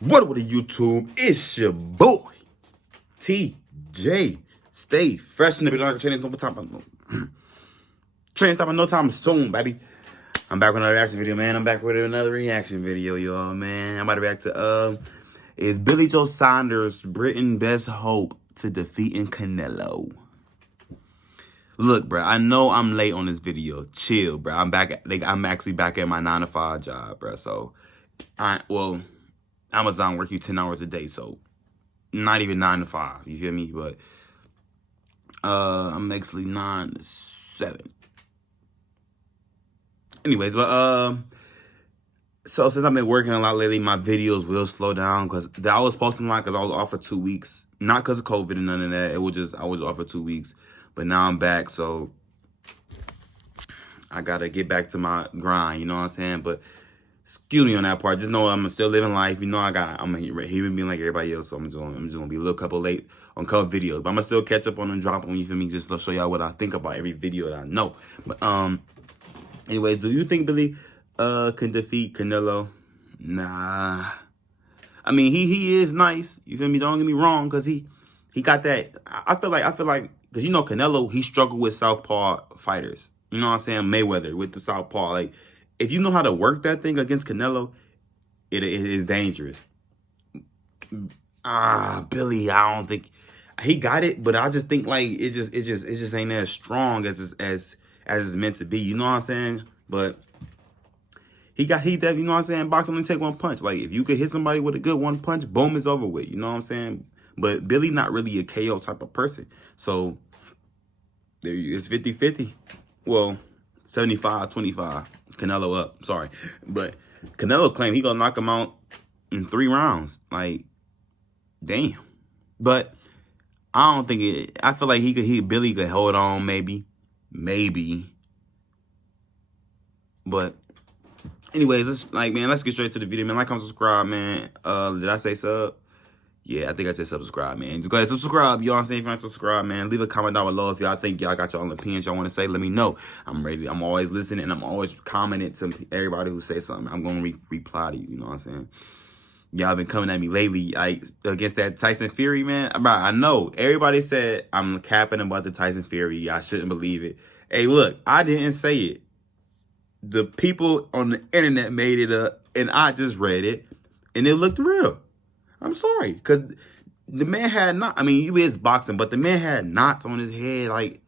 What up with the YouTube? It's your boy, TJ. Stay fresh in the video. Training stopping no time soon, baby. I'm back with another reaction video, man. I'm back with another reaction video, y'all, man. I'm about to react to, is Billy Joe Saunders Britsin best hope to defeating Canelo? Look, bro, I know I'm late on this video. Chill, bro. I'm actually back at my 9-to-5 job, bro. So, Amazon work you 10 hours a day, so not even 9 to 5. You feel me? But I'm actually 9 to 7. Anyways, but so since I've been working a lot lately, my videos will slow down because I was posting a lot because I was off for 2 weeks, not because of COVID and none of that. It was just I was off for 2 weeks, but now I'm back, so I gotta get back to my grind. You know what I'm saying? But excuse me on that part. Just know I'm still living life. You know I'm a human being like everybody else. So I'm just gonna be a little couple late on couple videos, but I'm gonna still catch up on them, drop them. You feel me? Just to show y'all what I think about every video that I know. But anyways, do you think Billy can defeat Canelo? Nah. I mean, he is nice. You feel me? Don't get me wrong, cause he got that. I feel like because you know Canelo, he struggled with southpaw fighters. You know what I'm saying? Mayweather with the southpaw, like. If you know how to work that thing against Canelo, it is dangerous. Billy, I don't think he got it, but I just think like it just ain't as strong as it's meant to be. You know what I'm saying? But he that, you know what I'm saying? Boxing only take one punch. Like if you could hit somebody with a good one punch, boom, it's over with. You know what I'm saying? But Billy not really a KO type of person. So it's 50-50. Well, 75-25. Canelo up, sorry. But Canelo claimed he gonna knock him out in 3 rounds. Like, damn. But I don't think it. I feel like Billy could hold on, maybe. But anyways, let's get straight to the video, man. Like, comment, subscribe, man. Did I say sub? Yeah, I think I said subscribe, man. Just go ahead and subscribe. You know what I'm saying? If you want to subscribe, man, leave a comment down below if y'all think y'all got your own opinions y'all want to say. Let me know. I'm ready. I'm always listening, and I'm always commenting to everybody who says something. I'm going to reply to you. You know what I'm saying? Y'all been coming at me lately against that Tyson Fury, man. I know. Everybody said I'm capping about the Tyson Fury. I shouldn't believe it. Hey, look, I didn't say it. The people on the internet made it up, and I just read it, and it looked real. I'm sorry, because the man had I mean, he is boxing, but the man had knots on his head, like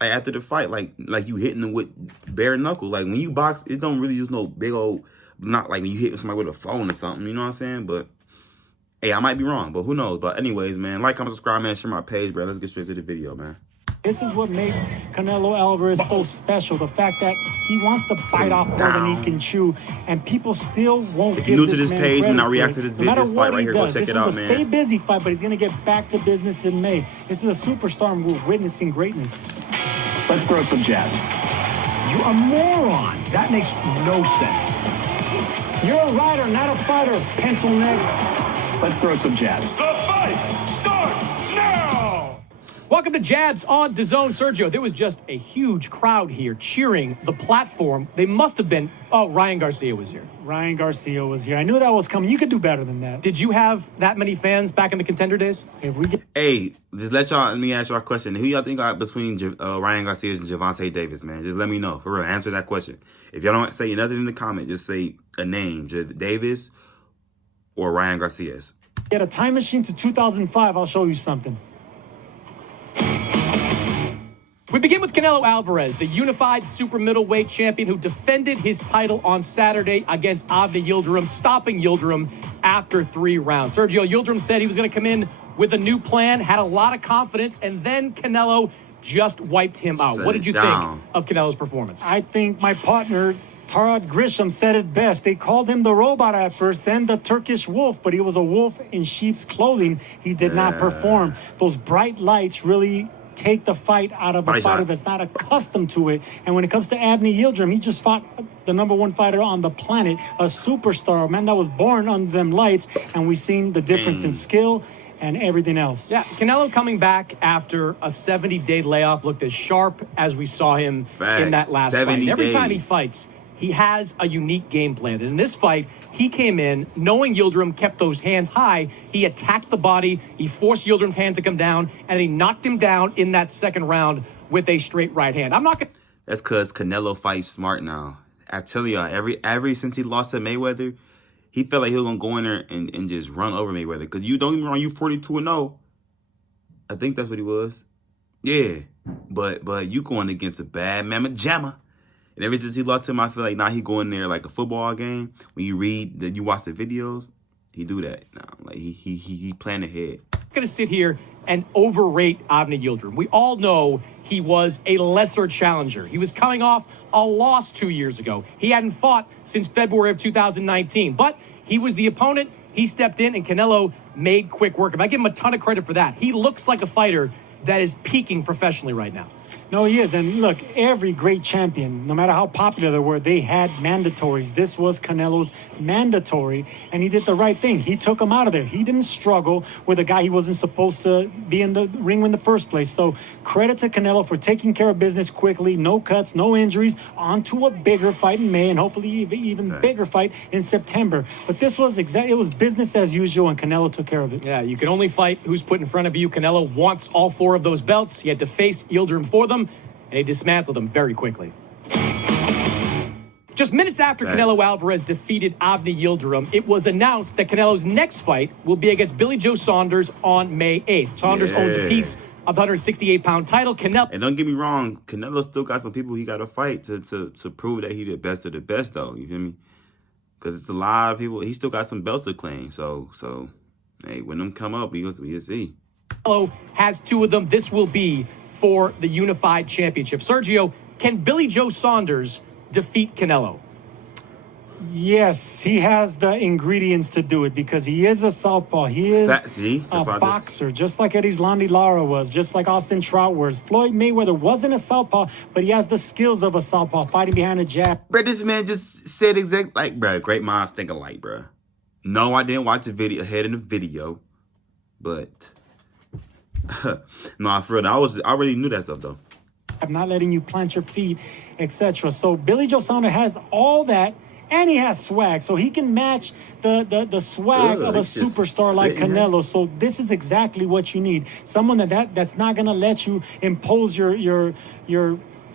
after the fight, like you hitting him with bare knuckle. Like when you box, it don't really use no big old knot like when you hit somebody with a phone or something. You know what I'm saying? But hey, I might be wrong, but who knows? But anyways, man, like, comment, subscribe, man, share my page, bro. Let's get straight to the video, man. This is what makes Canelo Alvarez so special. The fact that he wants to bite off more than he can chew, and people still won't give this man credit. If you're new to this page and I react to this video, this fight right here, go check it out, man. This is a stay busy fight, but he's going to get back to business in May. This is a superstar, and we're witnessing greatness. Let's throw some jabs. You a moron. That makes no sense. You're a rider, not a fighter, pencil neck. Let's throw some jabs. The fight starts now! Welcome to Jabs on DAZN. Sergio, there was just a huge crowd here cheering the platform. They must have been... Oh, Ryan Garcia was here. Ryan Garcia was here. I knew that was coming. You could do better than that. Did you have that many fans back in the Contender days? Hey, just let me ask y'all a question. Who y'all think got between Ryan Garcia and Gervonta Davis, man? Just let me know. For real, answer that question. If y'all don't say nothing in the comment, just say a name. Davis or Ryan Garcia's. Get a time machine to 2005. I'll show you something. We begin with Canelo Alvarez, the unified super middleweight champion who defended his title on Saturday against Avni Yildirim, stopping Yildirim after 3 rounds. Sergio, Yildirim said he was going to come in with a new plan, had a lot of confidence, and then Canelo just wiped him out. What did you think of Canelo's performance? I think my partner, Tarad Grisham, said it best. They called him the robot at first, then the Turkish wolf, but he was a wolf in sheep's clothing. He did not perform. Those bright lights really take the fight out of a fighter that's not accustomed to it. And when it comes to Avni Yildirim, he just fought the #1 fighter on the planet, a superstar, a man that was born under them lights, and we've seen the difference in skill and everything else. Yeah, Canelo coming back after a 70-day layoff looked as sharp as we saw him in that last fight. Every time he fights, he has a unique game plan. And in this fight, He came in knowing Yildirim kept those hands high. He attacked the body. He forced Yildirim's hand to come down, and he knocked him down in that second round with a straight right hand. I'm not going to... That's because Canelo fights smart now. I tell y'all, every since he lost to Mayweather, he felt like he was going to go in there and just run over Mayweather. Because you don't get me wrong, you 42-0. I think that's what he was. Yeah. But you going against a bad mamma jamma. And ever since he lost to him, I feel like now he going there like a football game. When you read, you watch the videos, he do that now. Like he plan ahead. I'm going to sit here and overrate Avni Yildirim. We all know he was a lesser challenger. He was coming off a loss 2 years ago. He hadn't fought since February of 2019. But he was the opponent. He stepped in, and Canelo made quick work of him. I give him a ton of credit for that. He looks like a fighter that is peaking professionally right now. No, he is. And look, every great champion, no matter how popular they were, they had mandatories. This was Canelo's mandatory, and he did the right thing. He took him out of there. He didn't struggle with a guy he wasn't supposed to be in the ring in the first place. So credit to Canelo for taking care of business quickly, no cuts, no injuries, onto a bigger fight in May, and hopefully even bigger fight in September. But this was it was business as usual, and Canelo took care of it. Yeah, you can only fight who's put in front of you. Canelo wants all 4 of those belts. He had to face Yildirim for them, and he dismantled him very quickly. Just minutes after Canelo Alvarez defeated Avni Yildirim, it was announced that Canelo's next fight will be against Billy Joe Saunders on May 8th. Saunders owns a piece of the 168-pound title. Canelo... And don't get me wrong, Canelo still got some people he got to fight to prove that he the best of the best, though. You feel me? Because it's a lot of people. He still got some belts to claim. So hey, when them come up, we'll see. Canelo has 2 of them. This will be for the unified championship. Sergio, can Billy Joe Saunders defeat Canelo? Yes, he has the ingredients to do it because he is a southpaw. He is a boxer, just like Eddie Lara was, just like Austin Trout was. Floyd Mayweather wasn't a southpaw, but he has the skills of a southpaw, fighting behind a jab. Bro, this man just said great minds think alike, bro. No, I didn't watch the video ahead of the video, but no, for real, I already knew that stuff though. I'm not letting you plant your feet, etc. So Billy Joe Saunders has all that. And he has swag, so he can match the swag of a superstar like Canelo. So this is exactly what you need. Someone that's not going to let you impose your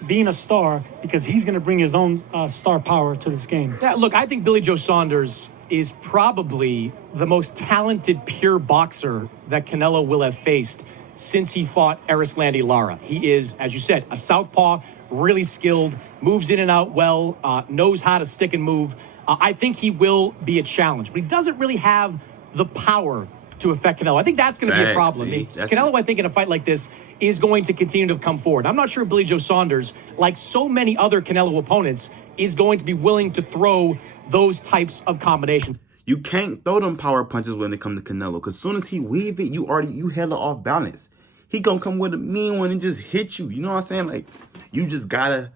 being a star, because he's going to bring his own star power to this game. Yeah, look, I think Billy Joe Saunders is probably the most talented pure boxer that Canelo will have faced since he fought Erislandy Lara. He is, as you said, a southpaw, really skilled, moves in and out well, knows how to stick and move. I think he will be a challenge, but he doesn't really have the power to affect Canelo. I think that's going to be a problem. Canelo, I think, in a fight like this, is going to continue to come forward. I'm not sure Billy Joe Saunders, like so many other Canelo opponents, is going to be willing to throw those types of combinations. You can't throw them power punches when it comes to Canelo, because as soon as he weave it, you hella off balance. He gonna come with a mean one and just hit you. You know what I'm saying? Like, you just gotta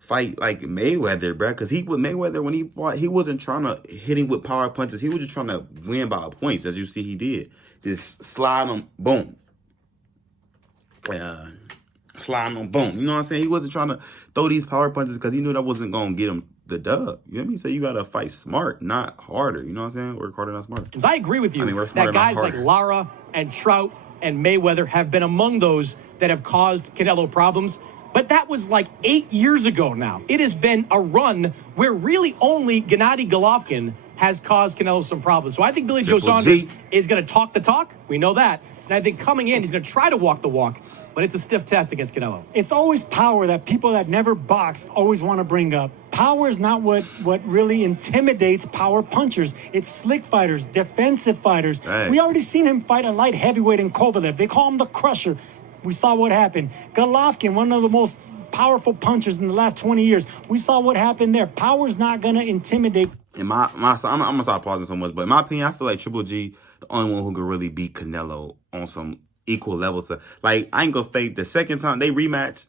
fight like Mayweather, bro. Because with Mayweather, when he fought, he wasn't trying to hit him with power punches. He was just trying to win by points, as you see he did. Just slide him, boom. Slide him, boom. You know what I'm saying? He wasn't trying to throw these power punches because he knew that wasn't gonna get him the dub. You know what I mean? So you gotta fight smart, not harder. You know what I'm saying? Work harder, not smarter. I agree with you that guys like Lara and Trout and Mayweather have been among those that have caused Canelo problems. But that was like 8 years ago now. It has been a run where really only Gennady Golovkin has caused Canelo some problems. So I think Billy Joe Saunders is going to talk the talk. We know that. And I think coming in, he's going to try to walk the walk. But it's a stiff test against Canelo. It's always power that people that never boxed always want to bring up. Power is not what really intimidates power punchers. It's slick fighters, defensive fighters. Nice. We already seen him fight a light heavyweight in Kovalev. They call him the Crusher. We saw what happened. Golovkin, one of the most powerful punchers in the last 20 years. We saw what happened there. Power's not going to intimidate. I'm going to stop pausing so much, but in my opinion, I feel like Triple G, the only one who could really beat Canelo on some equal levels. Like, I ain't gonna fake the second time they rematched.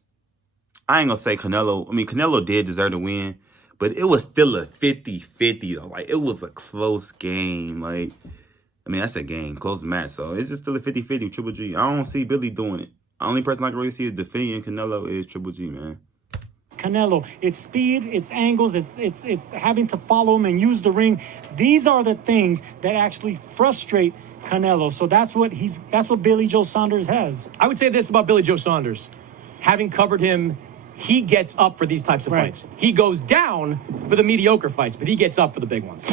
I ain't gonna say Canelo. I mean, Canelo did deserve to win, but it was still a 50-50 though. Like, it was a close game. Like, I mean, that's a game, close match. So it's just still a 50-50 with Triple G. I don't see Billy doing it. The only person I can really see is defending Canelo is Triple G, man. Canelo. It's speed, it's angles, it's having to follow him and use the ring. These are the things that actually frustrate Canelo. So that's what Billy Joe Saunders has. I would say this about Billy Joe Saunders. Having covered him, he gets up for these types of fights. He goes down for the mediocre fights, but he gets up for the big ones.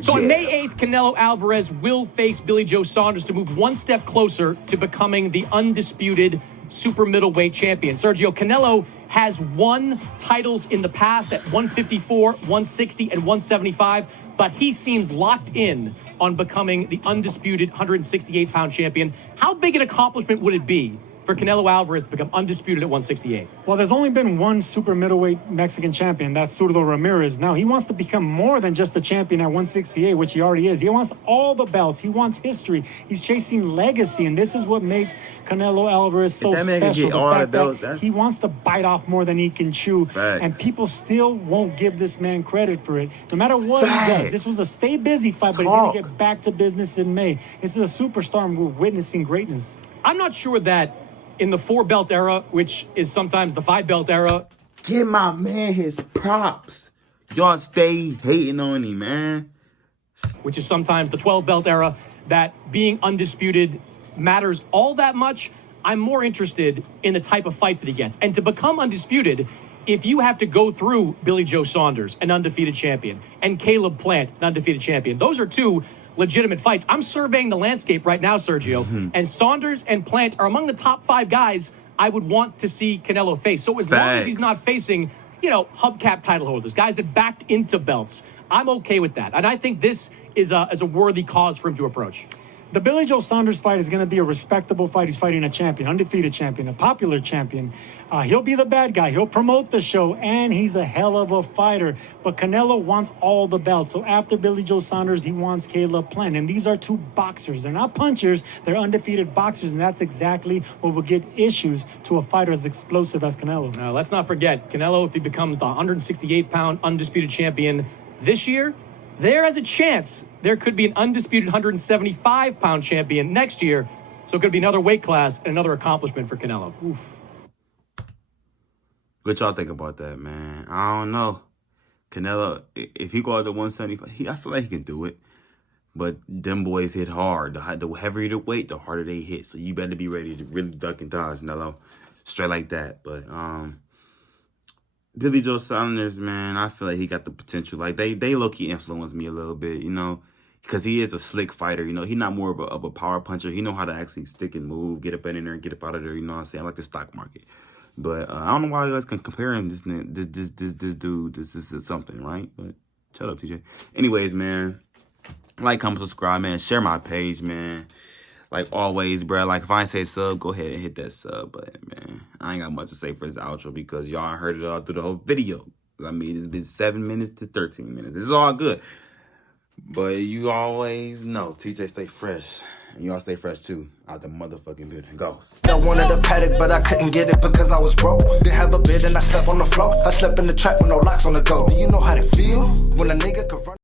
So on May 8th, Canelo Alvarez will face Billy Joe Saunders to move one step closer to becoming the undisputed super middleweight champion. Sergio, Canelo has won titles in the past at 154, 160, and 175, but he seems locked in on becoming the undisputed 168-pound champion. How big an accomplishment would it be for Canelo Alvarez to become undisputed at 168? Well, there's only been one super middleweight Mexican champion. That's Zurdo Ramirez. Now, he wants to become more than just a champion at 168, which he already is. He wants all the belts. He wants history. He's chasing legacy, and this is what makes Canelo Alvarez so special. The fact that he wants to bite off more than he can chew, and people still won't give this man credit for it. No matter what he does, this was a stay busy fight, but he's going to get back to business in May. This is a superstar, and we're witnessing greatness. I'm not sure that in the 4-belt era, which is sometimes the 5-belt era. Give my man his props. Y'all stay hating on him, man. Which is sometimes the 12-belt era, that being undisputed matters all that much. I'm more interested in the type of fights that he gets. And to become undisputed, if you have to go through Billy Joe Saunders, an undefeated champion, and Caleb Plant, an undefeated champion, those are two legitimate fights. I'm surveying the landscape right now, Sergio, and Saunders and Plant are among the top 5 guys I would want to see Canelo face. So as long as he's not facing, hubcap title holders, guys that backed into belts, I'm okay with that. And I think this is a worthy cause for him to approach. The Billy Joe Saunders fight is going to be a respectable fight. He's fighting a champion, undefeated champion, a popular champion. He'll be the bad guy. He'll promote the show, and he's a hell of a fighter. But Canelo wants all the belts. So after Billy Joe Saunders, he wants Caleb Plant. And these are two boxers. They're not punchers. They're undefeated boxers, and that's exactly what will get issues to a fighter as explosive as Canelo. Let's not forget, Canelo, if he becomes the 168-pound undisputed champion this year, there is a chance there could be an undisputed 175-pound champion next year. So it could be another weight class and another accomplishment for Canelo. Oof. What y'all think about that, man? I don't know. Canelo, if he go out to 175, I feel like he can do it. But them boys hit hard. The heavier the weight, the harder they hit. So you better be ready to really duck and dodge, Canelo. Straight like that. But Billy Joe Saunders, man, I feel like he got the potential. Like, they low-key influenced me a little bit, because he is a slick fighter. He's not more of a power puncher. He know how to actually stick and move, get up in there and get up out of there. You know what I'm saying? I like the stock market. But I don't know why you guys can compare him. This dude, this is something, right? But shut up, TJ. Anyways, man, like, comment, subscribe, man. Share my page, man. Like always, bro. Like, if I ain't say sub, go ahead and hit that sub button, man. I ain't got much to say for this outro because y'all heard it all through the whole video. I mean, it's been 7 minutes to 13 minutes. This is all good. But you always know, TJ stay fresh. And y'all stay fresh, too. Out the motherfucking building. Goes. I wanted a paddock, but I couldn't get it because I was broke. Didn't have a bed and I slept on the floor. I slept in the trap with no locks on the door. Do you know how to feel when a nigga could run?